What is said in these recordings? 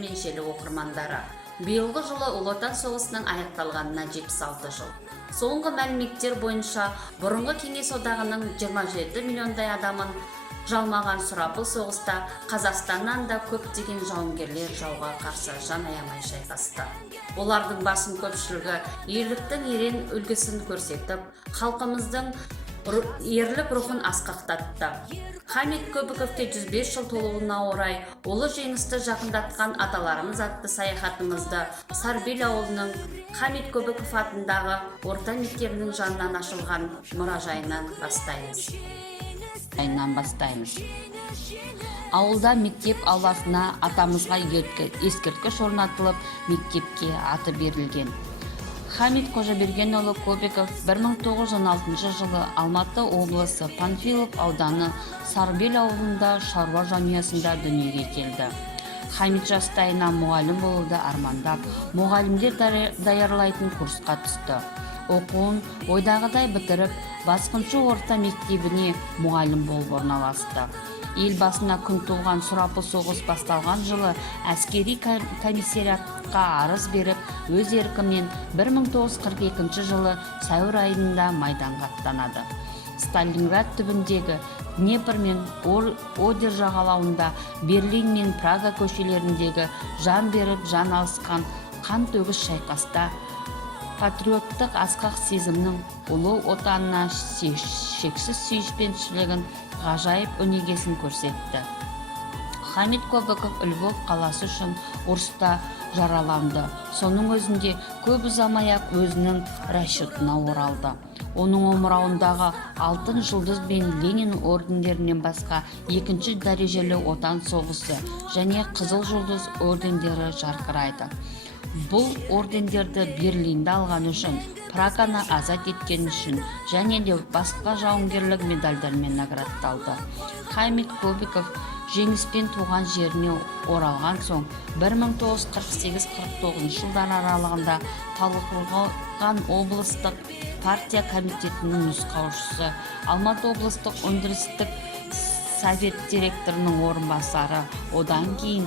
меншелі оқырмандары. Биылғы жылы Ұлы Отан соғысының аяқталғанына 76 жыл. Соңғы мәліметтер бойынша бұрынғы Кеңес Одағының 27 миллиондай адамын жалмаған сұрапыл соғыста Қазақстаннан да көптеген жауынгерлер жауға қарсы аямай шайқасты. Олардың басым көпшілігі ерліктің ерен үлгісін көрсетіп, халқымыздың ерлік рухын асқақтатты. Хамит Көбіковке 105 жыл толуына орай ұлы жеңісті жақындатқан аталарымыз атты саяхатымызды Сарбел ауылының Хамит Көбіков атындағы орта мектебінің жанынан ашылған мұражайынан бастаймыз. Ауылда мектеп ауласына атамызға ескерткіш орнатылып, мектепке аты берілген. Хамит Қожабергенұлы КӨБІКОВ 1916 жылы Алматы облысы Панфилов ауданы Сарбел ауылында шаруа жанұясында дүниеге келді. Хамит жастайына мұғалім болуды армандап, мұғалімдер даярлайтын курсқа түсті. Оқуын ойдағыдай бітіріп, басқыншы орта мектебіне мұғалім болып орналасты. Ел басына күн туған сұрапыл соғыс басталған жылы әскери комиссариатқа арыз беріп, өз еркімен 1942 жылы сәуір айында майданға аттанады. Сталинград түбіндегі Днепр мен Одер жағалауында, Берлин мен Прага көшелеріндегі жан беріп, жан алысқан қан төгіс шайқаста патриоттық асқақ сезімнің Ұлы Отанына шексіз сүйіспеншілігін, ғажайып өнегесін көрсетті. Хамит Көбіков Львов қаласы үшін ұрыста жараланды. Соның өзінде көп ұзамай-ақ өзінің расчетына оралды. Оның омырауындағы алтын жұлдыз бен Ленин ордендерінен басқа екінші дәрежелі отан соғысы және қызыл жұлдыз ордендері жарқырайды. Бұл ордендерді Берлинді алған үшін, Праганы азат еткен үшін және де басқа жауынгерлік медальдармен наградталды. Хамит Көбіков жеңіспен туған жеріне оралған соң 1948-49 жылдар аралығында Талдықорған облыстық партия комитетінің нұсқаушысы, Алматы облыстық өндірістік совет директорының орынбасары, одан кейін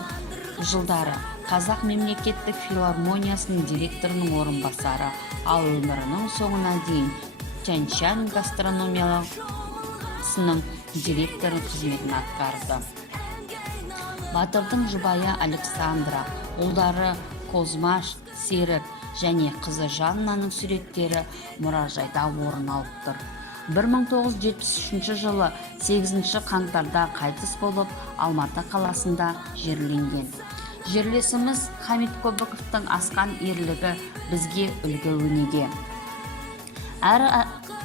жылдары Қазақ мемлекеттік филармониясының директорының орынбасары, ал өмірінің соңына дейін Тянь-Шань гастрономиясының директоры қызметін атқарды. Батырдың жұбайы Александра, ұлдары Козмаш, Серік және қызы Жаннаның суреттері мұражайда орын алып тұр. 1973 жылы 8 қаңтарда қайтыс болып, Алматы қаласында жерленген. Жерлесіміз Хамит Көбіковтің асқан ерлігі бізге үлгі-өнеге.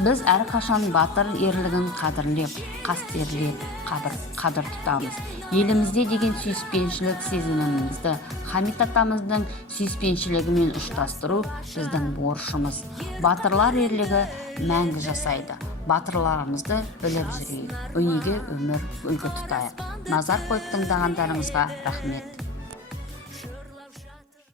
Біз әрқашан батыр ерлігін қадірлеп, қастерлеп, қадір тұтамыз. Елімізде деген сүйіспеншілік сезімімізді Хамит атамыздың сүйіспеншілігімен ұштастыру біздің борышымыз. Батырлар ерлігі мәңгі жасайды. Батырларымызды біліп жүрейік. Өнеге өмір үлгі тұтайық. Назар қойып тыңдағандарыңызға рахмет.